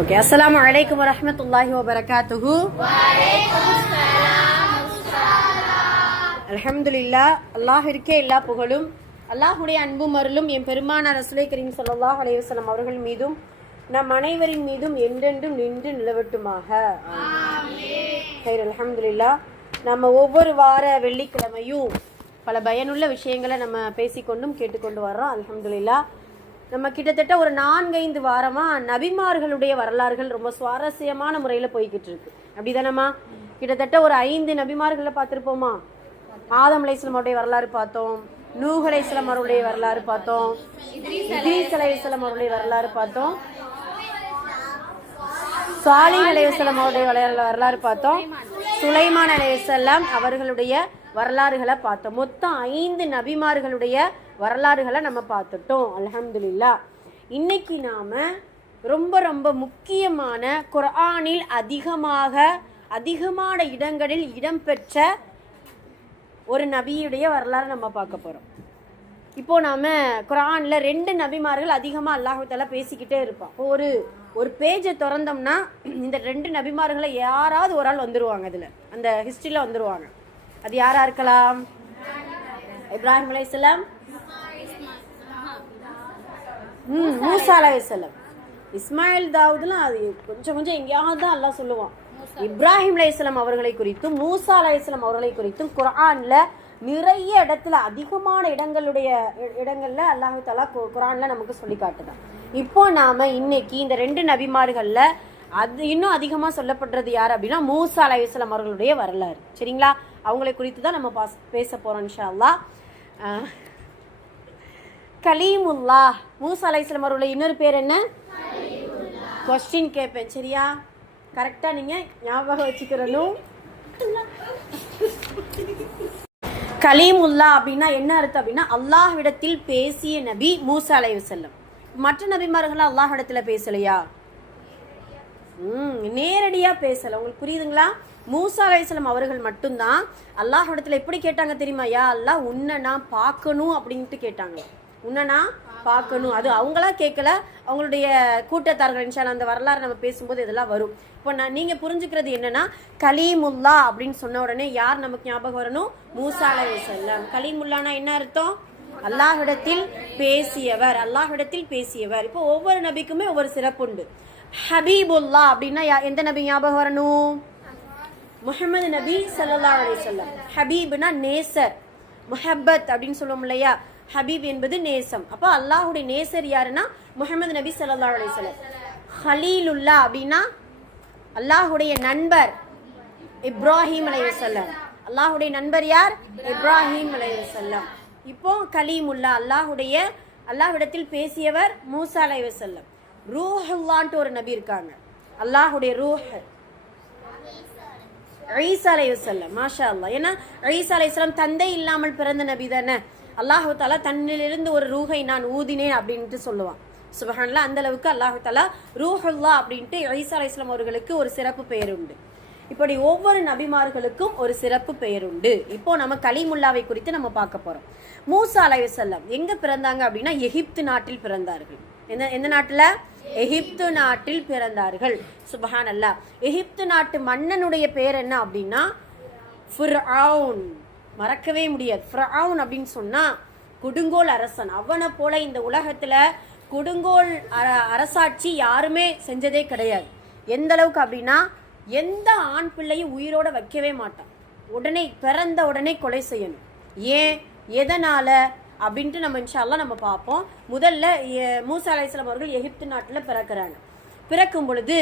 Okay. அஸ்ஸலாமு அலைக்கும் வரஹ்மத்துல்லாஹி வபரகாத்துஹு. அல்ஹம்துலில்லாஹ். அல்லாஹ்விற்கே எல்லா புகழும், அல்லாஹ்வுடைய அன்பும் அருளும் என் பெருமானார் ரசூலுல்லாஹி கரீம் ஸல்லல்லாஹு அலைஹி வஸல்லம் அவர்கள் மீதும் நம் அனைவரின் மீதும் என்றென்றும் நின்று நிலவட்டுமாக. ஆமீன். அல்ஹம்துலில்லாஹ். நம்ம ஒவ்வொரு வார வெள்ளிக்கிழமையும் பல பயனுள்ள விஷயங்களை நம்ம பேசிக்கொண்டும் கேட்டுக்கொண்டு வர்றோம். அல்ஹம்துலில்லாஹ். நம்ம கிட்டத்தட்ட ஒரு 4-5 வாரமாக நபிமார்களுடைய வரலாறுகள் ரொம்ப சுவாரஸ்யமான முறையில் போய்கிட்டு இருக்கு. அப்படிதானம்மா? கிட்டத்தட்ட ஒரு 5 நபிமார்களை பார்த்துருப்போமா? ஆதம் அலைஹிஸ்ஸலாம் அவருடைய வரலாறு பார்த்தோம், நூஹ் அலைஹிஸ்ஸலாம் அவருடைய வரலாறு பார்த்தோம், இத்ரீஸ் அலைஹிஸ்ஸலாம் அவருடைய வரலாறு பார்த்தோம், சாலிஹ் அலைஹிஸ்ஸலாம் அவருடைய வரலாறு பார்த்தோம், சுலைமான் அலைஹிஸ்ஸலாம் அவர்களுடைய வரலாறுகளை பார்த்தோம். மொத்தம் 5 நபிமார்களுடைய வரலாறுகளை நம்ம பார்த்துட்டோம். அல்ஹம்துலில்லாஹ். இன்னைக்கு நாம ரொம்ப ரொம்ப முக்கியமான குர்ஆனில் அதிகமான இடங்களில் இடம்பெற்ற ஒரு நபியுடைய வரலாறு நம்ம பார்க்க போறோம். இப்போ நாம குர்ஆன்ல 2 நபிமார்கள் அதிகமா அல்லாஹ் தஆலா பேசிக்கிட்டே இருப்பான். ஒரு பேஜை திறந்தோம்னா இந்த 2 நபிமார்களை யாராவது ஒரு ஆள் வந்துருவாங்க, அதுல அந்த ஹிஸ்டரியில வந்துருவாங்க. அது யாரா இருக்கலாம்? இப்ராஹிம் அலைஹிஸ்ஸலாம், மூசா அலைஹிஸ்ஸலாம், இஸ்மாயில், தாவூத்லாம் அது கொஞ்சம் எங்கேயாவது தான் அல்லாஹ் சொல்லுவான். இப்ராஹிம் அலைஹிஸ்ஸலாம் அவர்களை குறித்தும் மூசா அலைஹிஸ்ஸலாம் அவர்களை குறித்தும் குர்ஆன்ல நிறைய இடத்துல அதிகமான இடங்கள்ல அல்லாஹ் தஆலா குர்ஆன்ல நமக்கு சொல்லி காட்டுதான். இப்போ நாம இன்னைக்கு இந்த 2 நபிமார்கள்ல அது இன்னும் அதிகமா சொல்லப்படுறது யார் அப்படின்னா மூசா அலைஹிஸ்ஸலாம் அவர்களுடைய வரலாறு. சரிங்களா? அவங்களை குறித்து தான் நம்ம பேச போறோம் இன்ஷா அல்லாஹ். கலீமுல்லாஹ். மூசா அலைஹிஸ்ஸலாம் அவர்களுடைய இன்னொரு பேர் என்ன? கொஸ்டின் கேட்பேன், சரியா? கரெக்டா நீங்க ஞாபகம் வச்சுக்கிறணும். கலீமுல்லா அப்படின்னா என்ன அர்த்தம் அப்படின்னா அல்லாஹ்விடத்தில் பேசிய நபி மூசா அலைஹிஸ்ஸலாம். மற்ற நபிமார்கள் அல்லாஹ்விடத்துல பேசலையா? நேரடியா பேசல. உங்களுக்கு புரியுதுங்களா? மூசா அலைஹிஸ்ஸலாம் அவர்கள் மட்டும்தான் அல்லாஹ்விடத்துல எப்படி கேட்டாங்க தெரியுமா? யா அல்லாஹ், உன்னை நான் பார்க்கணும் அப்படின்ட்டு கேட்டாங்க. உன்னை நான் பார்க்கணும். அது அவங்களா கேட்கல, அவங்களுடைய கூட்டத்தார்கள். இன்ஷா அந்த வரலாறு நம்ம பேசும்போது இதெல்லாம் வரும். இப்போ நீங்க புரிஞ்சுக்கிறது என்னன்னா, கலீமுல்லா அப்படின்னு சொன்ன உடனே யார் நமக்கு ஞாபகம் வரணும்? மூசா அலைஹிஸ்ஸலாம். கலீமுல்லானா என்ன அர்த்தம்? அல்லாஹ்விடத்தில் பேசியவர், அல்லாஹ்விடத்தில் பேசியவர். இப்போ ஒவ்வொரு நபிக்குமே ஒவ்வொரு சிறப்பு உண்டு. ஹபீபுல்லா அப்படின்னா எந்த நபி ஞாபகம் வரணும்? முஹம்மது நபி ஸல்லல்லாஹு அலைஹி வஸல்லம். ஹபீப்னா நேசர், முஹப்பத் அப்படின்னு சொல்லுவோம் இல்லையா? ஹபீப் என்பது நேசம். அப்போ அல்லாஹுடைய நேசர் யாருன்னா முஹம்மது நபி ஸல்லல்லாஹு அலைஹி வஸல்லம். ஹலீலுல்லா அப்படின்னா அல்லாஹுடைய நண்பர் இப்ராஹிம் அலைஹிஸ்ஸலாம். அல்லாஹுடைய நண்பர் யார்? இப்ராஹிம் அலைஹிஸ்ஸலாம். இப்போ கலீமுல்லா அல்லாஹ்விடத்தில் பேசியவர் மூசா அலைஹிஸ்ஸலாம். ரூஹுல்லான்ட்டு ஒரு நபி இருக்காங்க, அல்லாஹுடைய ரூஹ், ஈசா அலைஹிஸ்ஸலாம். மாஷா அல்லாஹ். ஏன்னா ஈசா அலைஹிஸ்ஸலாம் தந்தை இல்லாமல் பிறந்த நபி தானே. அல்லாஹு தாலா தன்னிலிருந்து ஒரு ரூஹை நான் ஊதினேன் அப்படின்ட்டு சொல்லுவான். சுப்ஹானல்லாஹ். அந்த அளவுக்கு அல்லாஹு தாலா ரூஹுல்லா அப்படின்ட்டு ஈசா அலைஹிஸ்ஸலாம் அவர்களுக்கு ஒரு சிறப்பு பெயர் உண்டு. இப்படி ஒவ்வொரு நபிமார்களுக்கும் ஒரு சிறப்பு பெயர் உண்டு. இப்போ நம்ம கலீமுல்லாவை குறித்து நம்ம பார்க்க போறோம். மூசா அலைஹிஸ்ஸலாம் எங்க பிறந்தாங்க அப்படின்னா எகிப்து நாட்டில் பிறந்தார்கள். எந்த நாட்டுல? எகிப்து நாட்டில் பிறந்தார்கள். சுப்ஹானல்லாஹ். எகிப்து நாட்டு மன்னனுடைய பெயர் என்ன அப்படின்னா ஃபிர்அவுன். மறக்கவே முடியாது. ஃபிர்அவுன் அப்படின்னு சொன்னா கொடுங்கோல் அரசன். அவனை போல இந்த உலகத்துல கொடுங்கோல் அரசாட்சி யாருமே செஞ்சதே கிடையாது. எந்த அளவுக்கு அப்படின்னா எந்த ஆண் பிள்ளையும் உயிரோட வைக்கவே மாட்டான். பிறந்த உடனே கொலை செய்யணும். ஏன், எதனால அப்படின்ட்டு நம்ம இன்ஷா அல்லாஹ் நம்ம பார்ப்போம். முதல்ல மூசா அலைஹிஸ்ஸலாம் அவர்கள் எகிப்து நாட்டுல பிறக்கிறாங்க. பிறக்கும் பொழுது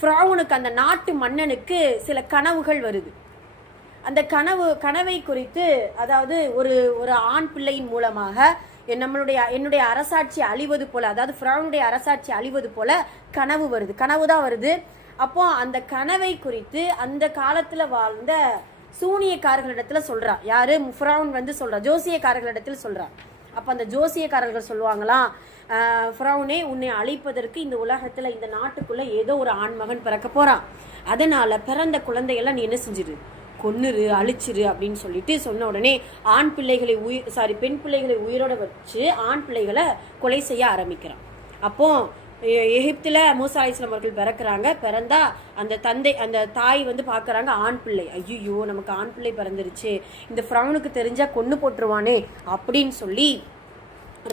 ஃபிரௌனுக்கு, அந்த நாட்டு மன்னனுக்கு சில கனவுகள் வருது. அந்த கனவை குறித்து, அதாவது ஒரு ஆண் பிள்ளையின் மூலமாக என்னுடைய அரசாட்சி அழிவது போல, அதாவது ஃபிரௌனுடைய அரசாட்சி அழிவது போல கனவு தான் வருது. அப்போ அந்த கனவை குறித்து அந்த காலத்துல வாழ்ந்த சூனியக்காரர்களிடத்துல சொல்றா. யாரு? ஃபிரௌன் சொல்றா, ஜோசியக்காரர்களிடத்துல சொல்றா. அப்ப அந்த ஜோசியக்காரர்கள் சொல்லுவாங்களாம், ஃபிரௌனே, உன்னை அழிப்பதற்கு இந்த உலகத்துல இந்த நாட்டுக்குள்ள ஏதோ ஒரு ஆண்மகன் பிறக்க போறான். அதனால பிறந்த குழந்தையெல்லாம் நீ என்ன செஞ்சிரு, கொன்னுரு, அழிச்சிரு அப்படின்னு சொல்லிட்டு சொன்ன உடனே பெண் பிள்ளைகளை உயிரோட வச்சு ஆண் பிள்ளைகளை கொலை செய்ய ஆரம்பிக்கிறான். அப்போ எகிப்தில் மூசா அலைஹிஸ்ஸலாம் அவர்கள் பிறக்கிறாங்க. பிறந்தா அந்த தாய் வந்து பார்க்குறாங்க ஆண் பிள்ளை. ஐயோ நமக்கு ஆண் பிள்ளை பிறந்துருச்சு, இந்த ஃபிரௌனுக்கு தெரிஞ்சால் கொன்று போட்டுருவானே அப்படின்னு சொல்லி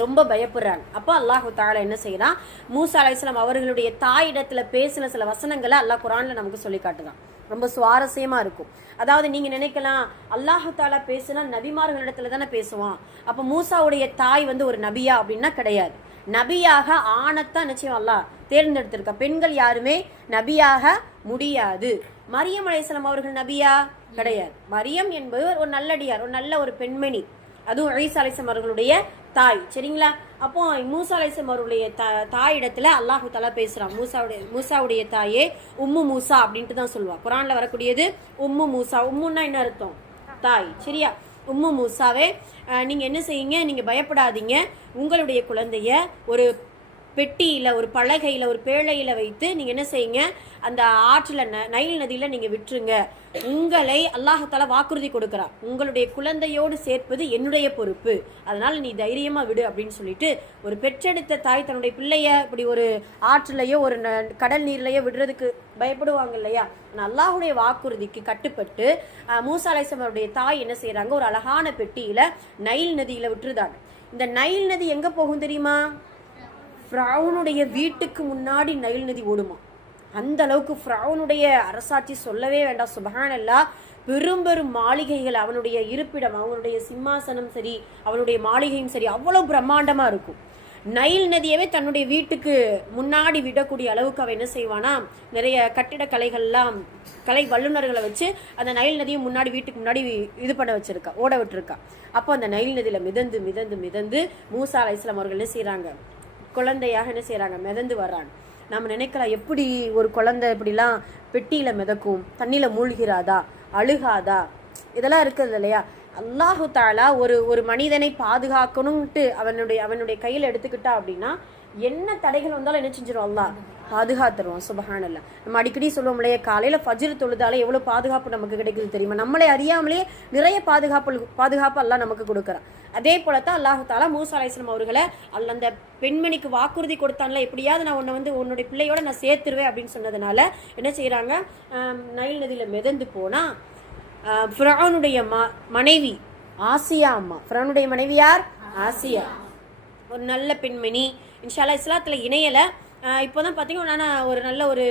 ரொம்ப பயப்படுறாங்க. அப்போ அல்லாஹு தஆலா என்ன செய்யறான், மூசா அலைஹிஸ்ஸலாம் அவர்களுடைய தாயிடத்துல பேசின சில வசனங்களை அல்லாஹ் குர்ஆன்ல நமக்கு சொல்லி காட்டுதான். ரொம்ப சுவாரஸ்யமா இருக்கும். அதாவது நீங்க நினைக்கலாம் அல்லாஹு தஆலா பேசினா நபிமார்களிடத்துல தானே பேசுவான், அப்ப மூசாவுடைய தாய் வந்து ஒரு நபியா அப்படின்னா கிடையாது. நபியாக ஆணத்தான் நிச்சயம் அல்லாஹ் தேர்ந்தெடுத்திருக்க. பெண்கள் யாருமே நபியாக முடியாது. மரியம் அலைஹிஸ்ஸலாம் அவர்கள் நபியா கிடையாது. மரியம் என்பது ஒரு நல்லடியார், ஒரு நல்ல ஒரு பெண்மணி, அதுவும் ஈசா அலைஹிஸ்ஸலாம் அவர்களுடைய தாய். சரிங்களா? அப்போ மூசா அலைஹிஸ்ஸலாம் அவருடைய தாயிடத்துல அல்லாஹு தஆலா பேசுறான். மூசாவுடைய தாயே உம்மு மூசா அப்படின்ட்டு தான் சொல்லுவா. குர்ஆன்ல வரக்கூடியது உம்மு மூசா. உம்முன்னா என்ன அர்த்தம்? தாய். சரியா? உம்மு மூசாவே நீங்க என்ன செய்யுங்க, நீங்க பயப்படாதீங்க, உங்களுடைய குழந்தைய ஒரு பெட்டியில, ஒரு பலகையில, ஒரு பேழையில வைத்து நீங்க என்ன செய்யுங்க, அந்த ஆற்றுல நைல் நதியில நீங்க விட்டுருங்க. உங்களை அல்லாஹ் தஆலா வாக்குறுதி கொடுக்கிறார், உங்களுடைய குழந்தையோடு சேர்ப்பது என்னுடைய பொறுப்பு, அதனால நீ தைரியமா விடு அப்படின்னு சொல்லிட்டு, ஒரு பெற்றெடுத்த தாய் தன்னுடைய பிள்ளைய இப்படி ஒரு ஆற்றுலையோ ஒரு கடல் நீர்லயோ விடுறதுக்கு பயப்படுவாங்க இல்லையா? அல்லாஹுடைய வாக்குறுதிக்கு கட்டுப்பட்டு மூசா அலைஹிஸ்ஸலாம் அவருடைய தாய் என்ன செய்யறாங்க, ஒரு அழகான பெட்டியில நைல் நதியில விட்டுருதாங்க. இந்த நைல் நதி எங்க போகும் தெரியுமா? ஃபிரௌனுடைய வீட்டுக்கு முன்னாடி நைல் நதி ஓடுமா. அந்த அளவுக்கு ஃபிரௌனுடைய அரசாட்சி சொல்லவே வேண்டாம். சுப்ஹானல்லாஹ். பெரும் பெரும் மாளிகைகள், அவனுடைய இருப்பிடம், அவனுடைய சிம்மாசனம் சரி, அவனுடைய மாளிகையும் சரி, அவ்வளவு பிரம்மாண்டமா இருக்கும். நைல் நதியவே தன்னுடைய வீட்டுக்கு முன்னாடி விடக்கூடிய அளவுக்கு அவன் என்ன செய்வானா, நிறைய கட்டிட கலை வல்லுநர்களை வச்சு அந்த நைல் நதியை முன்னாடி வீட்டுக்கு முன்னாடி இது பண்ண வச்சிருக்கா, ஓட விட்டுருக்கா. அப்போ அந்த நைல் நதியில மிதந்து மிதந்து மிதந்து மூசா அலைஹிஸ்ஸலாம் அவர்கள் என்ன செய்யறாங்க, குழந்தையாக என்ன செய்யறாங்க, மிதந்து வர்றாங்க. நம்ம நினைக்கலாம் எப்படி ஒரு குழந்தை இப்படிலாம் பெட்டியில மிதக்கும், தண்ணியில மூழ்கிறாதா, அழுகாதா, இதெல்லாம் இருக்குது இல்லையா? அல்லாஹு தஆலா ஒரு மனிதனை பாதுகாக்கணும்ட்டு அவனுடைய கையில எடுத்துக்கிட்டா அப்படின்னா என்ன தடைகள் வந்தாலும் என்ன செஞ்சிடும், அல்லாஹ் பாதுகாத்துருவான். சுப்ஹானல்லாஹ். நம்ம அடிக்கடி சொல்லுவோம் இல்லையா, காலையில ஃபஜ்ர் தொழுதாலே எவ்வளவு பாதுகாப்பு நமக்கு கிடைக்குது தெரியுமா? நம்மளே அறியாமலே நிறைய பாதுகாப்பு அல்லாஹ் நமக்கு கொடுக்குறான். அதே போலத்தான் அல்லாஹு தஆலா மூசா அலைஹிஸ்ஸலாம் அவர்களை அந்த பெண்மணிக்கு வாக்குறுதி கொடுத்தான்ல, எப்படியாவது நான் உன்னுடைய பிள்ளையோட நான் சேர்த்துருவேன் அப்படின்னு சொன்னதுனால என்ன செய்யறாங்க, நைல் நதியில மிதந்து போனா ஃபிரௌனுடைய மனைவி ஆசியா அம்மா. ஃபிரௌனுடைய மனைவி யார்? ஆசியா. ஒரு நல்ல பெண்மணி. இன்ஷா அல்லாஹ் இஸ்லாத்துல இணையல, இப்போதான் பார்த்தீங்கன்னா ஒரு நல்ல ஒரு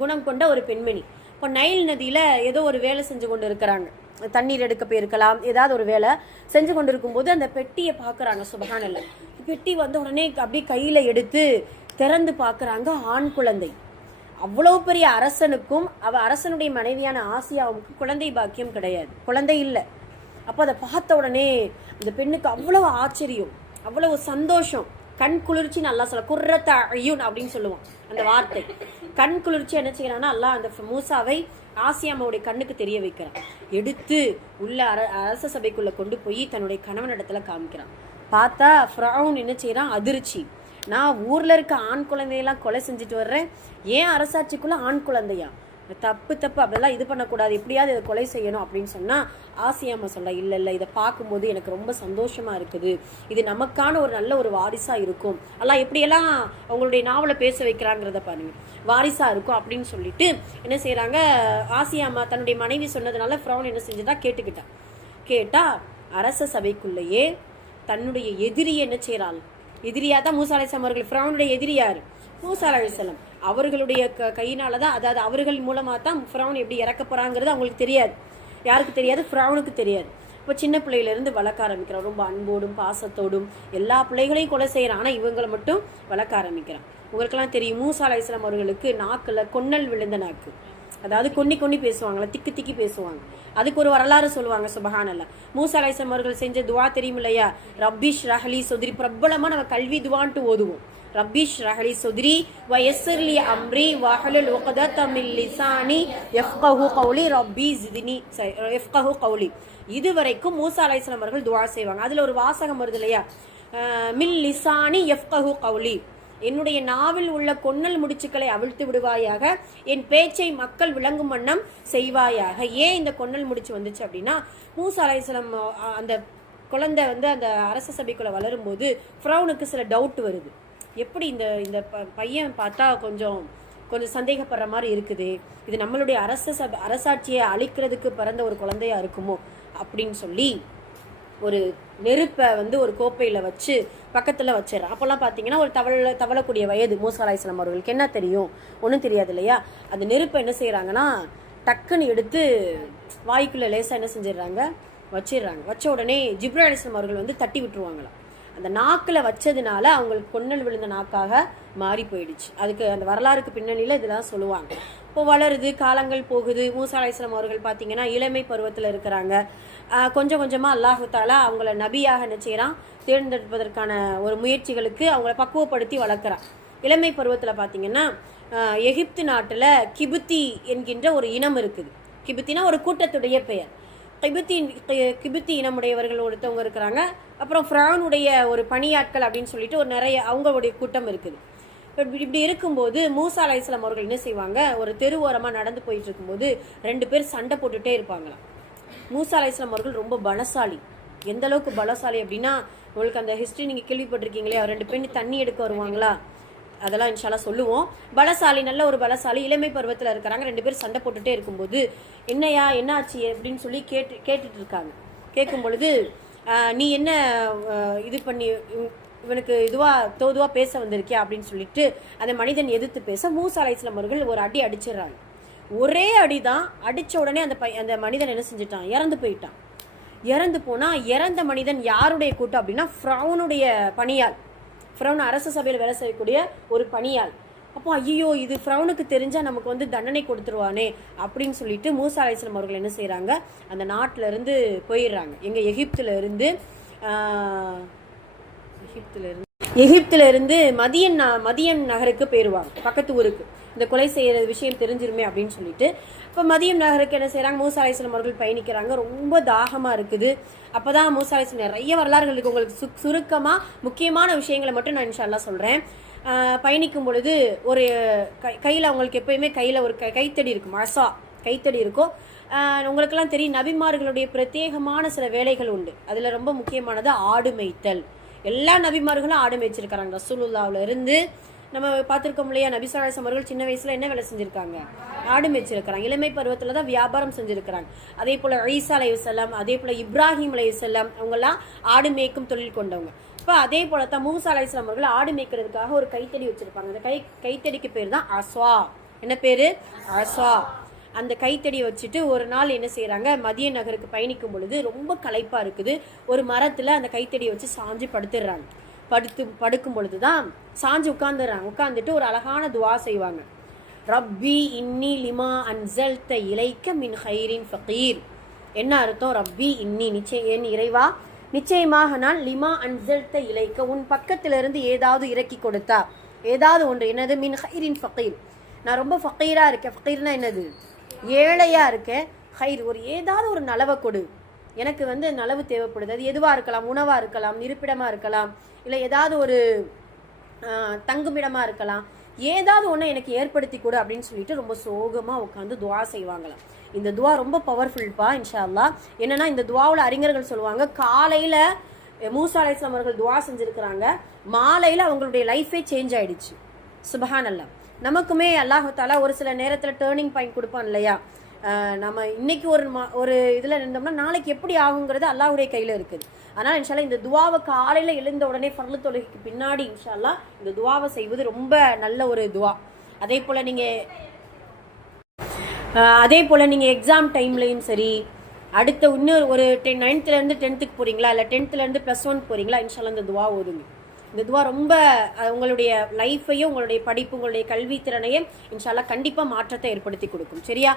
குணம் கொண்ட ஒரு பெண்மணி. இப்போ நைல் நதியில ஏதோ ஒரு வேலை செஞ்சு கொண்டு இருக்கிறாங்க, தண்ணீர் எடுக்க போயிருக்கலாம், ஏதாவது ஒரு வேலை செஞ்சு கொண்டு இருக்கும்போது அந்த பெட்டியை பார்க்குறாங்க. சுப்ஹானல்லாஹ். பெட்டி வந்து உடனே அப்படியே கையில எடுத்து திறந்து பார்க்குறாங்க, ஆண் குழந்தை. அவ்வளவு பெரிய அரசனுக்கும் அரசனுடைய மனைவியான ஆசியாவுக்கு குழந்தை பாக்கியம் கிடையாது, குழந்தை இல்லை. அப்போ அதை பார்த்த உடனே அந்த பெண்ணுக்கு அவ்வளவு ஆச்சரியம், அவ்வளவு சந்தோஷம், கண் குளிர்ச்சி. நல்லா சொல்ல குர்ரத்த அயூன் அப்படின்னு சொல்லுவோம் அந்த வார்த்தை. கண் குளிர்ச்சி என்ன செய்யறான்னா அல்லாஹ் அந்த மூசாவை ஆசியாமாவுடைய கண்ணுக்கு தெரிய வைக்கிறான். எடுத்து உள்ள அரச சபைக்குள்ள கொண்டு போய் தன்னுடைய கணவனிடத்துல காமிக்கிறான். பார்த்தா ஃபிரௌன் என்ன செய்யறான், அதிர்ச்சி. நான் ஊர்ல இருக்க ஆண் குழந்தையெல்லாம் கொலை செஞ்சுட்டு வர்றேன், ஏன் அரசாட்சிக்குள்ள ஆண் குழந்தையா, தப்பு அப்படிலாம் இது பண்ணக்கூடாது, எப்படியாவது இதை கொலை செய்யணும் அப்படின்னு சொன்னா ஆசியாமா சொல்ல, இல்ல இதை பார்க்கும்போது எனக்கு ரொம்ப சந்தோஷமா இருக்குது, இது நமக்கான ஒரு நல்ல ஒரு வாரிசா இருக்கும், அல்லாஹ் எப்படியெல்லாம் அவங்களுடைய நாவலை பேச வைக்கிறாங்கிறத பாருங்க, வாரிசா இருக்கும் அப்படின்னு சொல்லிட்டு என்ன செய்யறாங்க, ஆசியாமா தன்னுடைய மனைவி சொன்னதுனால ஃபிரௌன் என்ன செஞ்சதா கேட்டா அரச சபைக்குள்ளேயே தன்னுடைய எதிரியை என்ன செய்யறாள், எதிரியா தான் மூசா அலைஹிஸ்ஸலாம் அவர்கள். ஃபிரௌனுடைய எதிரி யாரு? மூசா அலைஹிஸ்ஸலாம். அவர்களுடைய கையினாலதான், அதாவது அவர்கள் மூலமா தான் ஃபிரௌன் எப்படி இறக்க போறாங்கிறது அவங்களுக்கு தெரியாது. யாருக்கு தெரியாது? ஃபிரௌனுக்கு தெரியாது. இப்போ சின்ன பிள்ளையில இருந்து வளர்க்க ஆரம்பிக்கிறான், ரொம்ப அன்போடும் பாசத்தோடும் எல்லா பிள்ளைகளையும் கொலை செய்யறான், ஆனா இவங்களை மட்டும் வளர்க்க ஆரம்பிக்கிறான். உங்களுக்கெல்லாம் தெரியும், மூசா அலைஹிஸ்ஸலாம் அவர்களுக்கு நாக்குல கொன்னல் விழுந்த நாக்கு, அதாவது கொன்னி பேசுவாங்களா, திக்கி பேசுவாங்க. அதுக்கு ஒரு வரலாறு சொல்லுவாங்க. சுப்ஹானல்லாஹ். மூசா அலைஹிஸ்ஸலாம் அவர்கள் செஞ்ச துவா தெரியும் இல்லையா, ரப்பிஷ் ரஹ்லி சொத்ரி. பிரபலமா நம்ம கல்வி துவான்ட்டு ஓதுவோம், ரப்பிஷ் ரஹ்லி சொத்ரி வயஸ்ஸிர்லி அம்ரி வஹ்லுல் உக்தத மின் லிசானி யஃப்கஹு கௌலி ரப்பி ஜித்னி யஃப்கஹு கௌலி. இதுவரைக்கும் மூசா அலைஹிஸ்ஸலாம் அவர்கள் துவா செய்வாங்க. அதுல ஒரு வாசகம் வருது இல்லையா, மின் லிசானி யஃப்கஹு கௌலி, என்னுடைய நாவில் உள்ள கொன்னல் முடிச்சுக்களை அவிழ்த்து விடுவாயாக, என் பேச்சை மக்கள் விளங்கும் வண்ணம் செய்வாயாக. ஏன் இந்த கொன்னல் முடிச்சு வந்துச்சு அப்படின்னா, மூசா அலைஹிஸ்ஸலாம் அந்த குழந்தை வந்து அந்த அரச சபைக்குள்ள வளரும் போது ஃபிரௌனுக்கு சில டவுட் வருது. எப்படி இந்த இந்த பையன் பார்த்தா கொஞ்சம் கொஞ்சம் சந்தேகப்படுற மாதிரி இருக்குது, இது நம்மளுடைய அரசாட்சியை அழிக்கிறதுக்கு பிறந்த ஒரு குழந்தையா இருக்குமோ அப்படின்னு சொல்லி ஒரு நெருப்பை வந்து ஒரு கோப்பையில் வச்சு பக்கத்தில் வச்சிடறேன். அப்போல்லாம் பார்த்தீங்கன்னா ஒரு தவளக்கூடிய வயது மூசா அலைஹிஸ்ஸலாம் அவர்களுக்கு என்ன தெரியும், ஒன்றும் தெரியாது இல்லையா. அந்த நெருப்பை என்ன செய்கிறாங்கன்னா டக்குன்னு எடுத்து வாய்க்குள்ளே லேசாக என்ன செஞ்சிடுறாங்க, வச்சிடுறாங்க. வச்ச உடனே ஜிப்ரீல் அலைஹிஸ்ஸலாம் அவர்கள் வந்து தட்டி விட்டுருவாங்களாம். அந்த நாக்கில் வச்சதுனால அவங்களுக்கு பொன்னல் விழுந்த நாக்காக மாறி போயிடுச்சு. அதுக்கு அந்த வரலாறுக்கு பின்னணியில் இதெல்லாம் சொல்லுவாங்க. இப்போ வளருது, காலங்கள் போகுது. மூசா அலைஹிஸ்ஸலாம் அவர்கள் பார்த்தீங்கன்னா இளமை பருவத்தில் இருக்கிறாங்க. கொஞ்சம் கொஞ்சமாக அல்லாஹு தாலா அவங்கள நபியாக என்ன செய்கிறான், தேர்ந்தெடுப்பதற்கான ஒரு முயற்சிகளுக்கு அவங்கள பக்குவப்படுத்தி வளர்க்குறான். இளமை பருவத்தில் பார்த்தீங்கன்னா எகிப்து நாட்டில் கிபுத்தி என்கின்ற ஒரு இனம் இருக்குது. கிபுத்தினா ஒரு கூட்டத்துடைய பெயர். கிபுத்தி இனமுடையவர்கள் ஒருத்தவங்க இருக்கிறாங்க. அப்புறம் ஃபிரௌனுடைய ஒரு பணியாட்கள் அப்படின்னு சொல்லிட்டு ஒரு நிறைய அவங்களுடைய கூட்டம் இருக்குது. இப்படி இருக்கும்போது மூசா அலைஹிஸ்ஸலாம் அவர்கள் என்ன செய்வாங்க, ஒரு தெரு ஓரமாக நடந்து போயிட்டு இருக்கும்போது 2 பேர் சண்டை போட்டுட்டே இருப்பாங்களாம். மூசா அலைஹிஸ்ஸலாம் அவர்கள் ரொம்ப பலசாலி. எந்த அளவுக்கு பலசாலி அப்படின்னா, உங்களுக்கு அந்த ஹிஸ்ட்ரி நீங்கள் கேள்விப்பட்டிருக்கீங்களே, 2 பேர் தண்ணி எடுக்க வருவாங்களா, அதெல்லாம் இன்ஷால்லா சொல்லுவோம். பலசாலி, நல்ல ஒரு பலசாலி, இளமை பருவத்தில் இருக்கிறாங்க. 2 பேர் சண்டை போட்டுட்டே இருக்கும்போது என்னையா என்ன ஆச்சு அப்படின்னு சொல்லி கேட்டுட்டு இருக்காங்க. கேட்கும் பொழுது நீ என்ன இது பண்ணி இவனுக்கு தோதுவா பேச வந்திருக்கியா அப்படின்னு சொல்லிட்டு அந்த மனிதன் எதிர்த்து பேச மூசா அலைஹிஸ்ஸலாம் அவர்கள் ஒரு அடி அடிச்சிடுறாங்க. ஒரே அடிதான். அடிச்ச உடனே அந்த மனிதன் என்ன செஞ்சுட்டான், இறந்து போயிட்டான். இறந்து போனா இறந்த மனிதன் யாருடைய கூட்டம் அப்படின்னா ஃபிரௌனுடைய பணியாள். ஃபிரௌன் அரச சபையில் வேலை செய்யக்கூடிய ஒரு பணியாள். அப்போ ஐயோ இது ஃபிரௌனுக்கு தெரிஞ்சா நமக்கு வந்து தண்டனை கொடுத்துருவானே அப்படின்னு சொல்லிட்டு மூசா அலைஹிஸ்ஸலாம் அவர்கள் என்ன செய்யறாங்க, அந்த நாட்டில இருந்து போயிடுறாங்க. எங்க எகிப்துல இருந்து மதியன் நகருக்கு போயிடுவாங்க, பக்கத்து ஊருக்கு. இந்த கொலை செய்யற விஷயம் தெரிஞ்சிருமே அப்படின்னு சொல்லிட்டு இப்போ மதியம் நகருக்கு என்ன செய்யறாங்க, மூசா அலைஹிஸ்ஸலாம் அவர்கள் பயணிக்கிறாங்க. ரொம்ப தாகமா இருக்குது. அப்பதான் மூசா அலைஹிஸ்ஸலாம் நிறைய வரலாறுகள் இருக்கு, உங்களுக்கு சுருக்கமா முக்கியமான விஷயங்களை மட்டும் நான் இன்ஷா அல்லாஹ் சொல்றேன். பயணிக்கும் பொழுது ஒரு கையில் அவங்களுக்கு எப்பயுமே கையில் ஒரு கைத்தடி இருக்கும், மசா கைத்தடி இருக்கும். உங்களுக்கெல்லாம் தெரியும் நபிமார்களுடைய பிரத்யேகமான சில வேலைகள் உண்டு. அதில் ரொம்ப முக்கியமானது ஆடு மேய்த்தல். எல்லா நபிமார்களும் ஆடு மேய்ச்சிருக்கிறாங்க. ரசூலுல்லாஹ்ல இருந்து நம்ம பார்த்துருக்கோம் இல்லையா, நபி ஸல்லல்லாஹு அலைஹி வஸல்லம் அவர்கள் சின்ன வயசுல என்ன வேலை செஞ்சிருக்காங்க, ஆடு மேய்ச்சிருக்கிறாங்க. இளமை பருவத்தில் தான் வியாபாரம் செஞ்சிருக்கிறாங்க. அதே போல் ஈசா அலைஹிஸ்ஸலாம், அதே போல் இப்ராஹிம் அலைஹிஸ்ஸலாம் அவங்கெல்லாம் ஆடு மேய்க்கும் தொழில் கொண்டவங்க. இப்போ அதே போல தான் மூசா அலைஹிஸ்ஸலாம் அவர்கள் ஆடு மேய்க்கிறதுக்காக ஒரு கைத்தடி வச்சிருப்பாங்க. அந்த கைத்தடிக்கு பேர் தான் அஸ்வா. என்ன பேரு? அஸ்வா. அந்த கைத்தடி வச்சுட்டு ஒரு நாள் என்ன செய்யறாங்க, மதிய நகருக்கு பயணிக்கும் பொழுது ரொம்ப களைப்பா இருக்குது. ஒரு மரத்துல அந்த கைத்தடியை வச்சு சாஞ்சு படுத்துடுறாங்க. படுக்கும் பொழுதுதான் சாஞ்சு உட்கார்ந்துட்டு ஒரு அழகான துவா செய்வாங்க. ரப்பி இன்னி லிமா அன்சல்த இலைக்க மின் ஹைரின் ஃபகீர். என்ன அர்த்தம்? ரப்பி இன்னி, என் இறைவா, நிச்சயமாக நான் லிமா அன்சல்த இலைக்க, உன் பக்கத்திலிருந்து ஏதாவது இறக்கி கொடுத்தா, ஏதாவது ஒன்று, என்னது? மின் ஹைரின் ஃபகீர், நான் ரொம்ப ஃபகீரா இருக்கேன். ஃபகீர்னா என்னது? ஏழையா இருக்கேன். ஹைர், ஒரு ஏதாவது ஒரு நலவை கொடு, எனக்கு வந்து நலவு தேவைப்படுது. அது எதுவா இருக்கலாம், உணவா இருக்கலாம், இருப்பிடமா இருக்கலாம், இல்லை ஏதாவது ஒரு தங்குமிடமா இருக்கலாம், ஏதாவது ஒன்று எனக்கு ஏற்படுத்தி கொடு அப்படின்னு சொல்லிட்டு ரொம்ப சோகமாக உட்காந்து துவா செய்வாங்களாம். இந்த துவா ரொம்ப பவர்ஃபுல்ப்பா இன்ஷா அல்லாஹ். என்னன்னா இந்த துவாவில் அறிஞர்கள் சொல்லுவாங்க, காலையில் மூசா அலைஹிஸ்ஸலாம் அவர்கள் துவா செஞ்சுருக்கிறாங்க, மாலையில் அவங்களுடைய லைஃபே சேஞ்ச் ஆயிடுச்சு. சுபஹான் அல்லாஹ். நமக்குமே அல்லாஹு தாலா ஒரு சில நேரத்தில் டேர்னிங் பாயிண்ட் கொடுப்பான் இல்லையா. நம்ம இன்னைக்கு ஒரு இதில் இருந்தோம்னா நாளைக்கு எப்படி ஆகுங்கிறது அல்லாஹ்வுடைய கையில் இருக்குது. அதனால் இன்ஷா அல்லாஹ் இந்த துவாவை காலையில் எழுந்த உடனே ஃபர்லு தொழுகைக்கு பின்னாடி இன்ஷா அல்லாஹ் இந்த துவாவை செய்வது ரொம்ப நல்ல ஒரு துவா. அதே போல் நீங்கள் எக்ஸாம் டைம்லையும் சரி, அடுத்த இன்னொரு ஒரு 9th-லேருந்து 10th போகிறீங்களா, இல்லை 10th-லேருந்து +1 போகிறீங்களா, இன்ஷா அல்லாஹ் இந்த துவா ஓதுங்க. இந்த துவா ரொம்ப உங்களுடைய லைஃப்பையும் உங்களுடைய படிப்பு உங்களுடைய கல்வி திறனையும் இன்ஷா அல்லாஹ் கண்டிப்பாக மாற்றத்தை ஏற்படுத்தி கொடுக்கும். சரியா?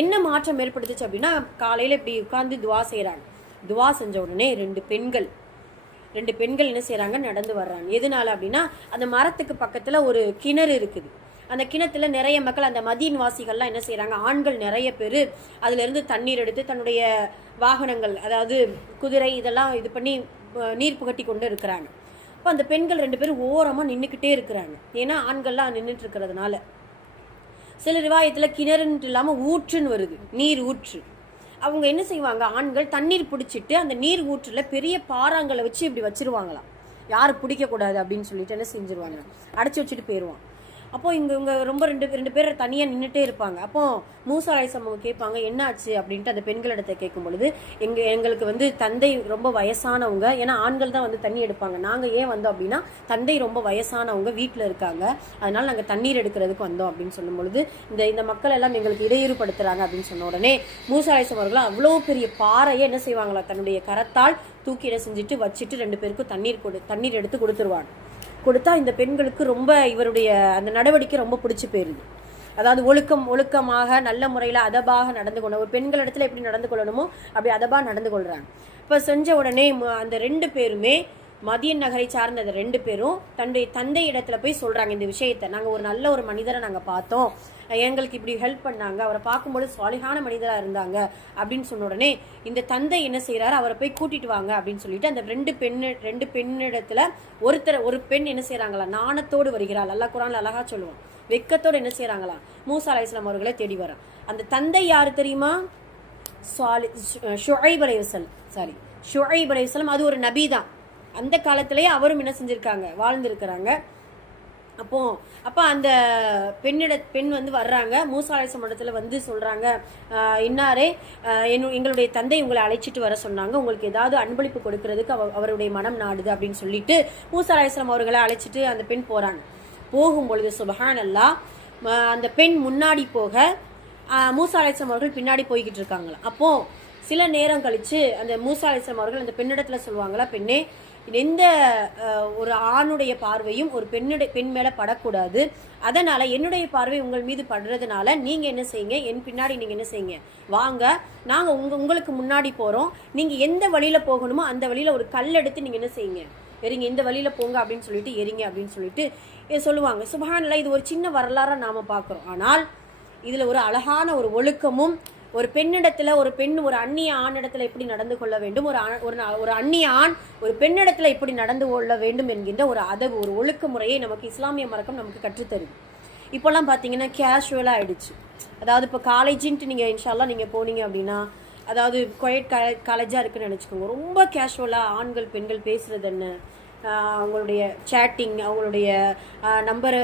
என்ன மாற்றம் ஏற்படுத்துச்சு அப்படின்னா, காலையில் இப்படி உட்காந்து துவா செய்கிறாங்க. துவா செஞ்ச உடனே 2 பெண்கள் என்ன செய்கிறாங்க, நடந்து வர்றாங்க. எதனால அப்படின்னா, அந்த மரத்துக்கு பக்கத்தில் ஒரு கிணறு இருக்குது. அந்த கிணத்துல நிறைய மக்கள், அந்த மதீன் வாசிகள்லாம் என்ன செய்கிறாங்க, ஆண்கள் நிறைய பேர் அதிலிருந்து தண்ணீர் எடுத்து தன்னுடைய வாகனங்கள், அதாவது குதிரை, இதெல்லாம் இது பண்ணி நீர் புகட்டி கொண்டு இருக்கிறாங்க. அப்போ அந்த பெண்கள் 2 பேரும் ஓரமாக நின்றுக்கிட்டே இருக்கிறாங்க. ஏன்னா ஆண்கள்லாம் நின்றுட்டு இருக்கிறதுனால. சில ரிவாயத்தில் கிணறுன்ட்டு இல்லாமல் ஊற்றுன்னு வருது, நீர் ஊற்று. அவங்க என்ன செய்வாங்க, ஆண்கள் தண்ணீர் பிடிச்சிட்டு அந்த நீர் ஊற்றில் பெரிய பாறாங்களை வச்சு இப்படி வச்சிருவாங்களாம். யாரும் பிடிக்கக்கூடாது அப்படின்னு சொல்லிட்டு என்ன செஞ்சிருவாங்க, அடைச்சி வச்சுட்டு போயிடுவான். அப்போ இவங்க ரொம்ப ரெண்டு பேர் தனியாக நின்றுட்டே இருப்பாங்க. அப்போ மூசா அலைஹிஸ்ஸலாம் அவங்க கேட்பாங்க என்னாச்சு அப்படின்ட்டு அந்த பெண்களிடத்தை கேட்கும் பொழுது, எங்களுக்கு தந்தை ரொம்ப வயசானவங்க, ஏன்னா ஆண்கள் தான் தண்ணி எடுப்பாங்க, நாங்கள் ஏன் வந்தோம் அப்படின்னா தந்தை ரொம்ப வயசானவங்க வீட்டில் இருக்காங்க, அதனால நாங்கள் தண்ணீர் எடுக்கிறதுக்கு வந்தோம் அப்படின்னு சொல்லும் பொழுது இந்த மக்கள் எல்லாம் எங்களுக்கு இடையூறுபடுத்துறாங்க அப்படின்னு சொன்ன உடனே மூசா அலைஹிஸ்ஸலாம் அவர்கள் அவ்வளோ பெரிய பாறையை என்ன செய்வாங்களா, தன்னுடைய கரத்தால் தூக்கி என்ன செஞ்சுட்டு வச்சுட்டு 2 பேருக்கும் தண்ணீர் எடுத்து கொடுத்துருவாங்க. கொடுத்தா இந்த பெண்களுக்கு ரொம்ப இவருடைய அந்த நடவடிக்கை ரொம்ப பிடிச்சி போயிருது. அதாவது ஒழுக்கமாக நல்ல முறையில் அதபாக நடந்து கொள்ள, ஒரு பெண்கள் இடத்துல எப்படி நடந்து கொள்ளணுமோ அப்படி அதபாக நடந்து கொள்றாங்க. இப்போ செஞ்ச உடனே அந்த 2 பேருமே மதியன் நகரை சார்ந்த அந்த 2 பேரும் தன்னுடைய தந்தை இடத்துல போய் சொல்றாங்க இந்த விஷயத்த, நாங்கள் ஒரு நல்ல ஒரு மனிதரை நாங்கள் பார்த்தோம், எங்களுக்கு இப்படி ஹெல்ப் பண்ணாங்க, அவரை பார்க்கும்போது சாலிஹான மனிதராக இருந்தாங்க அப்படின்னு சொன்ன உடனே இந்த தந்தை என்ன செய்யறாரு, அவரை போய் கூட்டிட்டு வாங்க அப்படின்னு சொல்லிட்டு அந்த 2 பெண்ணிடத்துல ஒரு பெண் என்ன செய்யறாங்களா, நாணத்தோடு வருகிறாள். அல்லாஹ் குர்ஆன்ல அழகா சொல்லுவோம், வெக்கத்தோடு என்ன செய்யறாங்களா, மூசா அலைஹிஸ்ஸலாம் அவர்களை தேடி வர. அந்த தந்தை யாரு தெரியுமா, ஷுஐப் அலைஹிஸ்ஸலாம். அது ஒரு நபி தான், அந்த காலத்திலேயே அவரும் என்ன செஞ்சிருக்காங்க, வாழ்ந்திருக்கிறாங்க. அப்போ அந்த பெண் வர்றாங்க, மூசா அலைஹிஸ்ஸலாம் இடத்துல சொல்றாங்க, இன்னாரே எங்களுடைய தந்தை உங்களை அழைச்சிட்டு வர சொன்னாங்க, உங்களுக்கு ஏதாவது அன்பளிப்பு கொடுக்கறதுக்கு அவருடைய மனம் நாடுது அப்படின்னு சொல்லிட்டு மூசா அலைஹிஸ்ஸலாம் அவர்களை அழைச்சிட்டு அந்த பெண் போறாங்க. போகும்பொழுது சுப்ஹானல்லாஹ், அந்த பெண் முன்னாடி போக மூசா அலைஹிஸ்ஸலாம் அவர்கள் பின்னாடி போய்கிட்டு இருக்காங்களா. அப்போ சில நேரம் கழிச்சு அந்த மூசா அலைஹிஸ்ஸலாம் அவர்கள் அந்த பெண்ணிடத்துல சொல்லுவாங்களா, பெண்ணே, எந்த ஒரு ஆணுடைய பார்வையும் ஒரு பெண் மேல படக்கூடாது, அதனால என்னுடைய பார்வை உங்கள் மீது படுறதுனால நீங்க என்ன செய்யுங்க, என் பின்னாடி நீங்க என்ன செய்யுங்க, வாங்க, நாங்க உங்களுக்கு முன்னாடி போறோம், நீங்க எந்த வழியில போகணுமோ அந்த வழியில ஒரு கல் எடுத்து நீங்க என்ன செய்யுங்க, எரிங்க, இந்த வழியில போங்க அப்படின்னு சொல்லிட்டு எரிங்க அப்படின்னு சொல்லிட்டு சொல்லுவாங்க. சுப்ஹானல்லாஹ், இது ஒரு சின்ன வரலாறா நாம பாக்குறோம். ஆனால் இதுல ஒரு அழகான ஒரு ஒழுக்கமும், ஒரு பெண்ணிடத்துல ஒரு பெண் ஒரு அந்நிய ஆணிடத்துல எப்படி நடந்து கொள்ள வேண்டும், ஒரு அந்நிய ஆண் ஒரு பெண்ணிடத்துல எப்படி நடந்து கொள்ள வேண்டும் என்கின்ற ஒரு அதவு, ஒரு ஒழுக்க முறையை நமக்கு இஸ்லாமிய மார்க்கம் நமக்கு கற்றுத்தருது. இப்போல்லாம் பார்த்தீங்கன்னா கேஷுவலாக ஆயிடுச்சு. அதாவது இப்போ காலேஜின்ட்டு நீங்கள் இன்ஷால்லாம் நீங்கள் போனீங்க அப்படின்னா, அதாவது குவைட் காலேஜாக இருக்குன்னு நினச்சிக்கோங்க, ரொம்ப கேஷுவலாக ஆண்கள் பெண்கள் பேசுகிறது என்ன, அவங்களுடைய சேட்டிங், அவங்களுடைய நம்பரை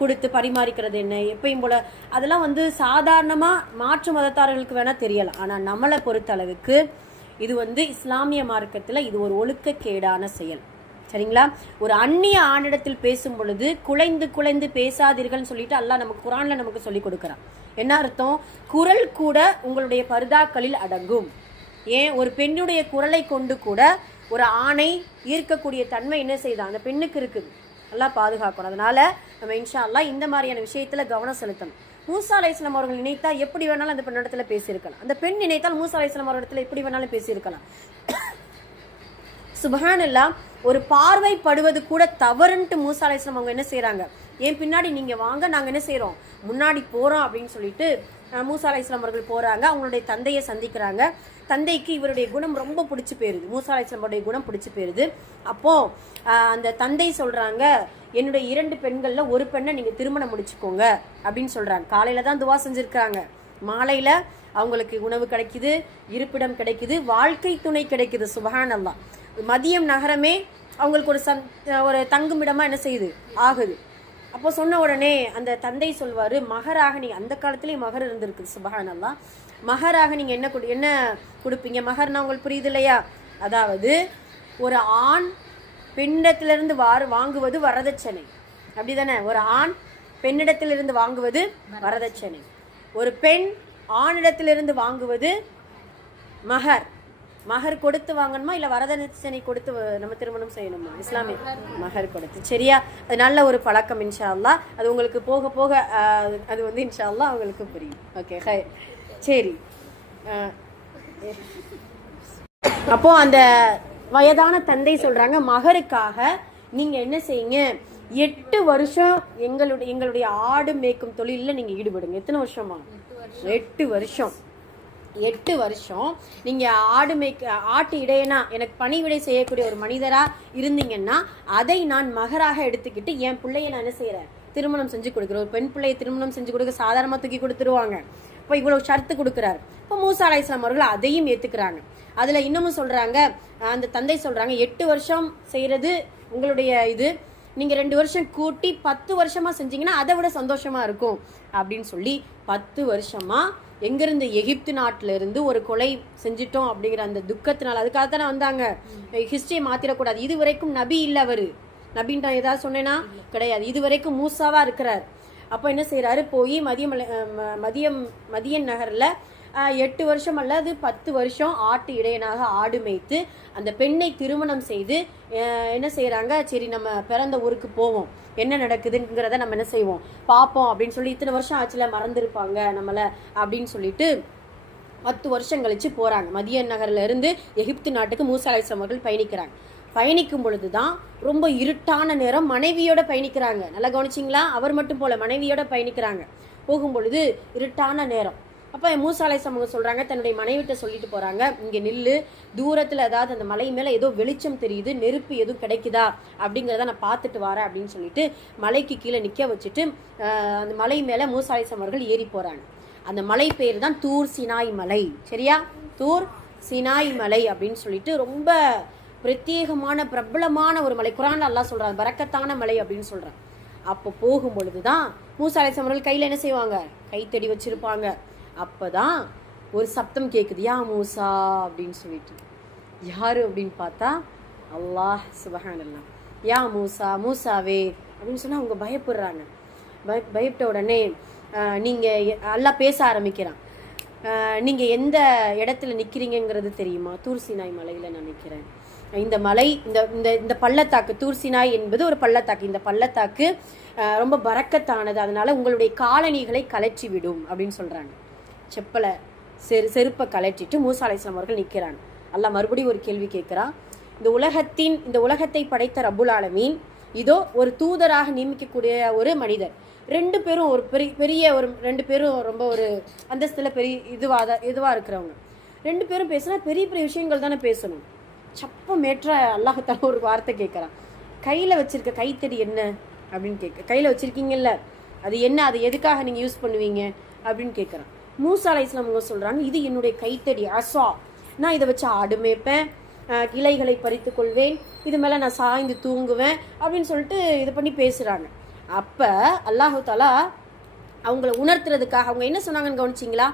கொடுத்து பரிமாறிக்கிறது என்ன, எப்பயும் போல் அதெல்லாம் சாதாரணமாக மாற்று மதத்தாரர்களுக்கு வேணால் தெரியலாம். ஆனால் நம்மளை பொறுத்த அளவுக்கு இது இஸ்லாமிய மார்க்கத்தில் இது ஒரு ஒழுக்கக்கேடான செயல். சரிங்களா? ஒரு அந்நிய ஆணிடத்தில் பேசும் பொழுது குலைந்து பேசாதீர்கள்னு சொல்லிட்டு அல்லாஹ் நமக்கு குர்ஆன்ல நமக்கு சொல்லி கொடுக்குறான். என்ன அர்த்தம்? குரல் கூட உங்களுடைய பர்தாக்களில் அடங்கும். ஏன், ஒரு பெண்ணுடைய குரலை கொண்டு கூட ஒரு ஆணை ஈர்க்கக்கூடிய தன்மை என்ன செய்தான் அந்த பெண்ணுக்கு இருக்குது. நல்லா பாதுகாக்கணும். அதனால நம்ம இன்ஷா அல்லாஹ் இந்த மாதிரியான விஷயத்துல கவனம் செலுத்தணும். மூசா அலைஹிஸ்ஸலாம் அவர்கள் நினைத்தா எப்படி வேணாலும் அந்த பெண்ணிடத்துல பேசியிருக்கலாம், அந்த பெண் நினைத்தால் மூசா அலைஹிஸ்ஸலாம் அவர்களிடத்துல எப்படி வேணாலும் பேசியிருக்கலாம். சுப்ஹானல்லாஹ், ஒரு பார்வைப்படுவது கூட தவறுன்ட்டு மூசா அலைஹிஸ்ஸலாம் அவங்க என்ன செய்யறாங்க, ஏன் பின்னாடி நீங்க வாங்க, நாங்க என்ன செய்யறோம், முன்னாடி போறோம் அப்படின்னு சொல்லிட்டு மூசா அலைஹிஸ்ஸலாம் அவர்கள் போறாங்க. அவங்களுடைய தந்தையை சந்திக்கிறாங்க. தந்தைக்கு இவருடைய குணம் ரொம்ப பிடிச்சி போயிருது, மூசா அலைஹிஸ்ஸலாமுடைய குணம் பிடிச்சி போயிருது. அப்போ அந்த தந்தை சொல்றாங்க, என்னுடைய 2 பெண்கள்ல ஒரு பெண்ணை நீங்க திருமணம் முடிச்சுக்கோங்க அப்படின்னு சொல்றாங்க. காலையில தான் துவா செஞ்சிருக்காங்க, மாலையில அவங்களுக்கு உணவு கிடைக்குது, இருப்பிடம் கிடைக்குது, வாழ்க்கை துணை கிடைக்குது. சுப்ஹானல்லாஹ், மதியம் நகரமே அவங்களுக்கு ஒரு தங்குமிடமா என்ன செய்யுது ஆகுது. அப்போ சொன்ன உடனே அந்த தந்தை சொல்வாரு, மகராக நீங்க, அந்த காலத்திலேயே மகர் இருந்திருக்கு. சுப்ஹானல்லாஹ், மகராக நீங்க என்ன கொடுப்பீங்க? மகர்னா உங்களுக்கு புரியுது இல்லையா? அதாவது ஒரு ஆண் பெண்ணிடத்திலிருந்து வாங்குவது வரதட்சணை, அப்படிதானே? ஒரு ஆண் பெண்ணிடத்திலிருந்து வாங்குவது வரதட்சணை, ஒரு பெண் ஆணிடத்திலிருந்து வாங்குவது மகர். மகர் கொடுத்து வாங்கணுமா இல்ல வரதட்சணை கொடுத்து நம்ம திருமணம் செய்யணுமா? இஸ்லாமிய மகர் கொடுத்து. சரியா? அது நல்ல ஒரு பழக்கம். இன்ஷா அல்லாஹ் அது உங்களுக்கு போக போக அது இன்ஷா அல்லாஹ் உங்களுக்கு புரியும். ஓகே, சரி. அப்போ அந்த வயதான தந்தை சொல்றாங்க, மகருக்காக நீங்க என்ன செய்யுங்க, 8 வருஷம் எங்களுடைய ஆடு மேய்க்கும் தொழிலில் நீங்க ஈடுபடுங்க. எத்தனை வருஷமா? 8 வருஷம். 8 வருஷம் நீங்க ஆட்டு இடையனா எனக்கு பணிவிடை செய்யக்கூடிய ஒரு மனிதரா இருந்தீங்கன்னா அதை நான் மகராக எடுத்துக்கிட்டு என் பிள்ளைய நான் என்ன செய்யறேன், திருமணம் செஞ்சு கொடுக்குறேன். ஒரு பெண் பிள்ளையை திருமணம் செஞ்சு கொடுக்க சாதாரணமா தூக்கி கொடுத்துருவாங்க. இப்போ இவ்வளவு ஷர்த்து கொடுக்குறாரு. இப்போ மூசா அலைஹிஸ்ஸலாம் அவர்கள் அதையும் ஏத்துக்கிறாங்க. அதுல இன்னமும் சொல்றாங்க, அந்த தந்தை சொல்றாங்க, 8 வருஷம் செய்யறது உங்களுடைய இது நீங்கள் 2 வருஷம் கூட்டி 10 வருஷமாக செஞ்சீங்கன்னா அதை விட சந்தோஷமாக இருக்கும் அப்படின்னு சொல்லி 10 வருஷமாக எங்கேருந்து எகிப்து நாட்டில இருந்து ஒரு கொலை செஞ்சிட்டோம் அப்படிங்கிற அந்த துக்கத்தினால அதுக்காக தானே வந்தாங்க. ஹிஸ்டரியை மாற்றிடக்கூடாது. இது வரைக்கும் நபி இல்லை, அவர் நபின்ட்டு நான் ஏதாவது சொன்னேன்னா கிடையாது. இது வரைக்கும் மூசாவாக இருக்கிறார். அப்போ என்ன செய்கிறாரு, போய் மதியன் நகரில் 8 வருஷம் அல்லது 10 வருஷம் ஆட்டு இடையனாக ஆடு மேய்த்து அந்த பெண்ணை திருமணம் செய்து என்ன செய்கிறாங்க, சரி நம்ம பிறந்த ஊருக்கு போவோம், என்ன நடக்குதுங்கிறத நம்ம என்ன செய்வோம் பார்ப்போம் அப்படின்னு சொல்லி இத்தனை வருஷம் ஆச்சுல மறந்துருப்பாங்க நம்மளை அப்படின்னு சொல்லிட்டு 10 வருஷம் கழிச்சு போகிறாங்க. மதியன் நகரில் இருந்து எகிப்து நாட்டுக்கு மூசா அலைஹிஸ்ஸலாம் அவர்கள் பயணிக்கிறாங்க. பயணிக்கும் பொழுது தான் ரொம்ப இருட்டான நேரம், மனைவியோட பயணிக்கிறாங்க. நல்லா கவனிச்சிங்களா? அவர் மட்டும் போல மனைவியோட பயணிக்கிறாங்க. போகும் பொழுது இருட்டான நேரம். அப்போ மூசா அலைஹிஸ்ஸலாம் அவங்க சொல்கிறாங்க, தன்னுடைய மனைவிட்ட சொல்லிட்டு போகிறாங்க, இங்கே நில்லு, தூரத்தில் ஏதாவது அந்த மலை மேலே ஏதோ வெளிச்சம் தெரியுது, நெருப்பு எதுவும் கிடைக்குதா அப்படிங்கிறத நான் பார்த்துட்டு வரேன் அப்படின்னு சொல்லிட்டு மலைக்கு கீழே நிற்க வச்சுட்டு அந்த மலை மேலே மூசா அலைஹிஸ்ஸலாம் அவர்கள் ஏறி போகிறாங்க. அந்த மலை பேர் தான் தூர் சினாய் மலை. சரியா? தூர் சினாய் மலை அப்படின்னு சொல்லிட்டு ரொம்ப பிரத்யேகமான பிரபலமான ஒரு மலை. குர்ஆன்ல அல்லாஹ் சொல்றான் பரக்கத்தான மலை அப்படின்னு சொல்றான். அப்போ போகும் பொழுதுதான் மூசா அலைஹிஸ்ஸலாம் அவர்கள் கையில என்ன செய்வாங்க, கைத்தடி வச்சிருப்பாங்க. அப்பதான் ஒரு சப்தம் கேக்குது, யா மூசா அப்படின்னு சொல்லிட்டு. யாரு அப்படின்னு பார்த்தா அல்லாஹ் சுப்ஹானல்லாஹ். யா மூசா, மூசாவே அப்படின்னு சொன்னா அவங்க பயப்படுறாங்க. பயப்பட்ட உடனே நீங்க அல்லாஹ் பேச ஆரம்பிக்கிறான். நீங்கள் எந்த இடத்துல நிற்கிறீங்கிறது தெரியுமா? தூர் சினாய் மலையில் நான் நிற்கிறேன். இந்த மலை இந்த இந்த இந்த பள்ளத்தாக்கு, தூர் சினாய் என்பது ஒரு பள்ளத்தாக்கு. இந்த பள்ளத்தாக்கு ரொம்ப பரக்கத்தானது, அதனால உங்களுடைய காலணிகளை கலற்றி விடும் அப்படின்னு சொல்கிறாங்க. செப்பலை செருப்பை கலற்றிட்டு மூசா அலைஹிஸ்ஸலாம் அவர்கள் நிற்கிறாங்க. அல்லாஹ் மறுபடியும் ஒரு கேள்வி கேட்குறான். இந்த உலகத்தை படைத்த ரப்புல் ஆலமீன் இதோ ஒரு தூதராக நியமிக்கக்கூடிய ஒரு மனிதர். 2 பேரும் ஒரு பெரிய ஒரு 2 பேரும் ரொம்ப ஒரு அந்தஸ்தில் பெரிய இதுவாக இருக்கிறவங்க. 2 பேரும் பேசுனா பெரிய பெரிய விஷயங்கள் தானே பேசணும். சப்பமேற்ற அல்லாஹ் தஆலா ஒரு வார்த்தை கேட்குறான். கையில் வச்சிருக்க கைத்தடி என்ன அப்படின்னு கையில் வச்சிருக்கீங்கல்ல, அது என்ன, அது எதுக்காக நீங்கள் யூஸ் பண்ணுவீங்க அப்படின்னு கேட்குறான். மூசா அலைஹிஸ்ஸலாம் அவங்க சொல்கிறாங்க, இது என்னுடைய கைத்தடி அஸா, நான் இதை வச்சு ஆடு மேய்ப்பேன், இலைகளை பறித்து கொள்வேன், இது மேலே நான் சாய்ந்து தூங்குவேன் அப்படின்னு சொல்லிட்டு இது பண்ணி பேசுகிறாங்க. அப்போ அல்லாஹு தஆலா அவங்கள உணர்த்துறதுக்காக அவங்க என்ன சொன்னாங்கன்னு கவனிச்சிங்களா?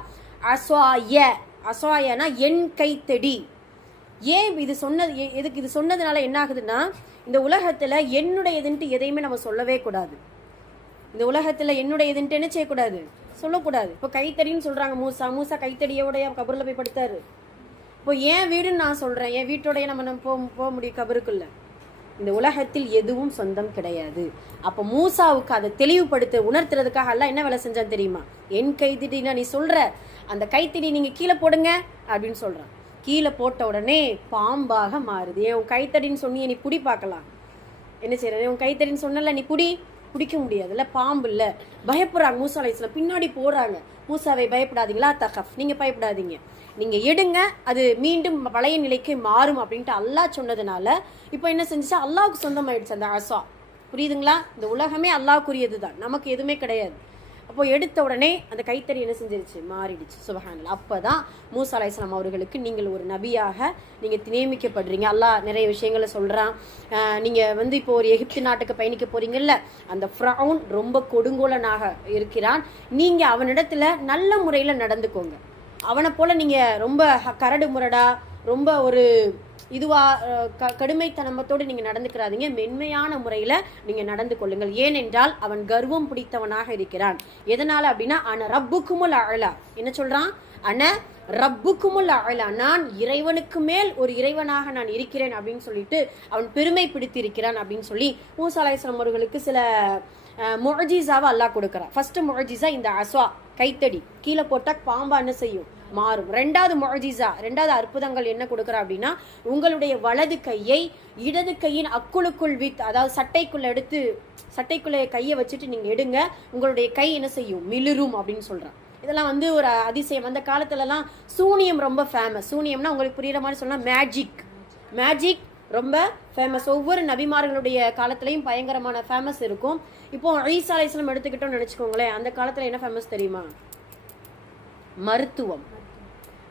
அஸ்வாயனா என் கைத்தடி. ஏன் இது சொன்னது, எதுக்கு இது சொன்னதுனால என்ன ஆகுதுன்னா, இந்த உலகத்தில் என்னுடையதுன்ட்டு எதையுமே நம்ம சொல்லவே கூடாது. இந்த உலகத்தில் என்னுடையதுன்ட்டு என்ன செய்யக்கூடாது, சொல்லக்கூடாது. இப்போ கைத்தடின்னு சொல்கிறாங்க மூசா கைத்தடியோடைய கபரில் போய் படுத்தாரு. இப்போ என் வீடுன்னு நான் சொல்கிறேன், என் வீட்டோடைய நம்ம போக முடியும் கபருக்குள்ள. இந்த உலகத்தில் எதுவும் சொந்தம் கிடையாது. அப்போ மூசாவுக்கு அதை தெளிவுபடுத்த உணர்த்துறதுக்காக எல்லாம் என்ன வேலை செஞ்சான்னு தெரியுமா? என் கைத்தடினா நீ சொல்கிற அந்த கைத்தடி நீங்கள் கீழே போடுங்க அப்படின்னு சொல்கிறான். கீழே போட்ட உடனே பாம்பாக மாறுது. ஏன் உன் கைத்தடின்னு சொன்னியே, நீ புடி பார்க்கலாம். என்ன செய்யறது, உன் கைத்தடின்னு சொன்னல, நீ பிடிக்க முடியாதுல்ல, பாம்பு இல்லை. பயப்படுறாங்க மூசா அலைஹிஸ்ஸலாம், பின்னாடி போகிறாங்க. மூசாவை பயப்படாதீங்களா, தகஃப், நீங்கள் பயப்படாதீங்க, நீங்கள் எடுங்க, அது மீண்டும் பழைய நிலைக்கு மாறும் அப்படின்ட்டு அல்லாஹ் சொன்னதுனால இப்போ என்ன செஞ்சுச்சா, அல்லாஹ்வுக்கு சொந்தமாயிடுச்சு அந்த அஸா. புரியுதுங்களா? இந்த உலகமே அல்லாஹ்வுக்குரியது தான், நமக்கு எதுவுமே கிடையாது. அப்போ எடுத்த உடனே அந்த கைத்தறி என்ன செஞ்சிருச்சு, மாறிடுச்சு. சுப்ஹானல்லாஹ். அப்போ தான் மூசா அலைஹிஸ்ஸலாம் அவர்களுக்கு நீங்கள் ஒரு நபியாக நீங்கள் நியமிக்கப்படுறீங்க. அல்லாஹ் நிறைய விஷயங்களை சொல்கிறான். நீங்கள் இப்போ ஒரு எகிப்து நாட்டுக்கு பயணிக்க போகிறீங்கல்ல, அந்த ஃபிரௌன் ரொம்ப கொடுங்கோலனாக இருக்கிறான். நீங்கள் அவனிடத்துல நல்ல முறையில் நடந்துக்கோங்க. அவனை போல் நீங்கள் ரொம்ப கரடு முரடா ரொம்ப ஒரு கடுமைத்தனமத்தோடு நீங்கள் நடந்துக்கிறாதீங்க. மென்மையான முறையில் நீங்கள் நடந்து கொள்ளுங்கள். ஏனென்றால் அவன் கர்வம் பிடித்தவனாக இருக்கிறான். எதனால் அப்படின்னா, அன ரப்புக்குமுல் அஅலா, என்ன சொல்கிறான், அன ரப்புக்குமுல் அஅலா, நான் இறைவனுக்கு மேல் ஒரு இறைவனாக நான் இருக்கிறேன் அப்படின்னு சொல்லிட்டு அவன் பெருமை பிடித்திருக்கிறான் அப்படின்னு சொல்லி மூசா அலைஹிஸ்ஸலாம் அவர்களுக்கு சில முஅஜிஸாவை அல்லாஹ் கொடுக்குறான். ஃபர்ஸ்ட் முஅஜிஸா இந்த அஸ்வா, கைத்தடி கீழே போட்டால் பாம்பா என்ன செய்யும், மாறும். 2வது முஅஜிஸா, 2வது அற்புதங்கள் என்ன கொடுக்குறா அப்படின்னா, உங்களுடைய வலது கையை இடது கையின் அக்குளுக்குள் அதாவது சட்டைக்குள்ளே கையை வச்சுட்டு நீங்கள் எடுங்க, உங்களுடைய கை என்ன செய்யும், மிளிரும் அப்படின்னு சொல்கிறான். இதெல்லாம் ஒரு அதிசயம். அந்த காலத்துலலாம் சூனியம் ரொம்ப ஃபேமஸ். சூனியம்னா உங்களுக்கு புரியுற மாதிரி சொன்னால் மேஜிக் ரொம்ப ஃபேமஸ். ஒவ்வொரு நபிமார்களுடைய காலத்துலையும் பயங்கரமான ஃபேமஸ் இருக்கும். இப்போ ஈசா அலைஹிஸ்ஸலாம் எடுத்துக்கிட்டோம்னு நினச்சிக்கோங்களேன், அந்த காலத்தில் என்ன ஃபேமஸ் தெரியுமா, மருத்துவம்.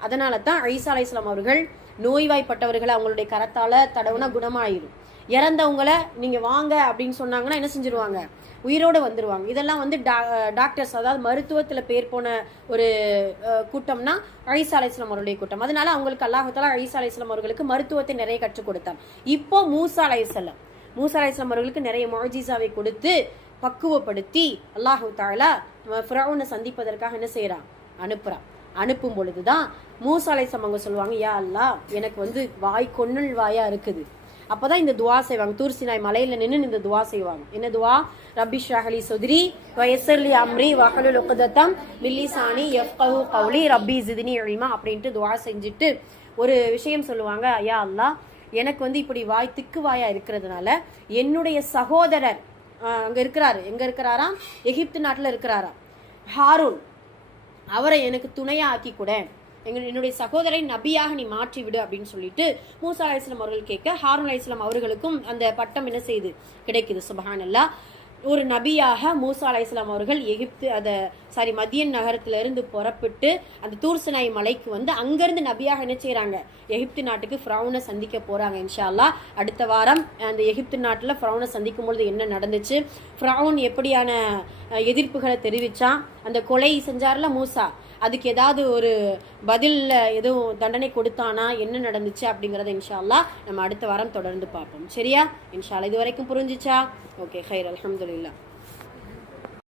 அதனால தான் ஈசா அலைஹிஸ்ஸலாம் அவர்கள் நோய்வாய்ப்பட்டவர்களை அவங்களுடைய கரத்தால் தடவுனா குணமாயிரும். இறந்தவங்கள நீங்கள் வாங்க அப்படின்னு சொன்னாங்கன்னா என்ன செஞ்சிருவாங்க, உயிரோடு வந்துடுவாங்க. இதெல்லாம் வந்து டாக்டர்ஸ், அதாவது மருத்துவத்தில் பேர் போன ஒரு கூட்டம்னா ஈசா அலைஹிஸ்ஸலாம் அவருடைய கூட்டம். அதனால அவங்களுக்கு அல்லாஹ் தஆலா ஈசா அலைஹிஸ்ஸலாம் அவர்களுக்கு மருத்துவத்தை நிறைய கற்றுக் கொடுத்தார். இப்போ மூசா அலைஹிஸ்ஸலாம் அவர்களுக்கு நிறைய முஅஜிஸாவை கொடுத்து பக்குவப்படுத்தி அல்லாஹ் தஆலா ஃபிரௌனை சந்திப்பதற்காக என்ன செய்கிறான், அனுப்புகிறான். அனுப்பும் பொழுதுதான் மூசா அலைஹிஸ்ஸலாம் அவங்க சொல்லுவாங்க, யா அல்லாஹ் எனக்கு வந்து வாய் கொன்னல் வாயா இருக்குது. அப்பதான் இந்த துவா செய்வாங்க. தூர் சினாய் மலையில நின்று இந்த துவா செய்வாங்க. என்ன துவா? ரப்பி ஷ்ரஹ் லி ஸத்ரி வ யஸ்ஸிர் லி அம்ரி வஹ்லுல் உக்தத்தம் மின் லிசானி யஃப்கஹு கௌலி ரப்பி ஸித்னி இல்மா அப்படின்ட்டு துவா செஞ்சுட்டு ஒரு விஷயம் சொல்லுவாங்க, யா அல்லாஹ் எனக்கு வந்து இப்படி வாய் திக்கு வாயா இருக்கிறதுனால என்னுடைய சகோதரர் அங்க இருக்கிறாரு, எங்க இருக்கிறாராம், எகிப்து நாட்டுல இருக்கிறாராம், ஹாரூன், அவரை எனக்கு துணையா ஆக்கி கூட, என்னுடைய சகோதரை நபியாக நீ மாற்றி விடு அப்படின்னு சொல்லிட்டு மூசா அலைஹிஸ்ஸலாம் அவர்கள் கேட்க, ஹாரூன் அலைஹிஸ்ஸலாம் அவர்களுக்கும் அந்த பட்டம் என்ன செய்யுது, கிடைக்குது. சுப்ஹானல்லாஹ். ஒரு நபியாக மூசா அலைஹிஸ்ஸலாம் அவர்கள் மதியன் நகரத்திலிருந்து புறப்பட்டு அந்த தூர் சினாய் மலைக்கு வந்து அங்கிருந்து நபியாக என்ன செய்யறாங்க, எகிப்து நாட்டுக்கு ஃபிரௌனை சந்திக்க போறாங்க. இன்ஷா அல்லாஹ் அடுத்த வாரம் அந்த எகிப்து நாட்டுல ஃபிரௌனை சந்திக்கும் பொழுது என்ன நடந்துச்சு, ஃபிரௌன் எப்படியான எதிர்ப்புகளை தெரிவிச்சான், அந்த கொலை செஞ்சார்ல மூசா, அதுக்கு ஏதாவது ஒரு பதில் எதுவும் தண்டனை கொடுத்தானா, என்ன நடந்துச்சு அப்படிங்கறத இன்ஷா அல்லாஹ் நம்ம அடுத்த வாரம் தொடர்ந்து பார்ப்போம். சரியா? இன்ஷா அல்லாஹ். இது வரைக்கும் புரிஞ்சிச்சா? ஓகே, ஹைர், அல்ஹம்துலில்லாஹ்.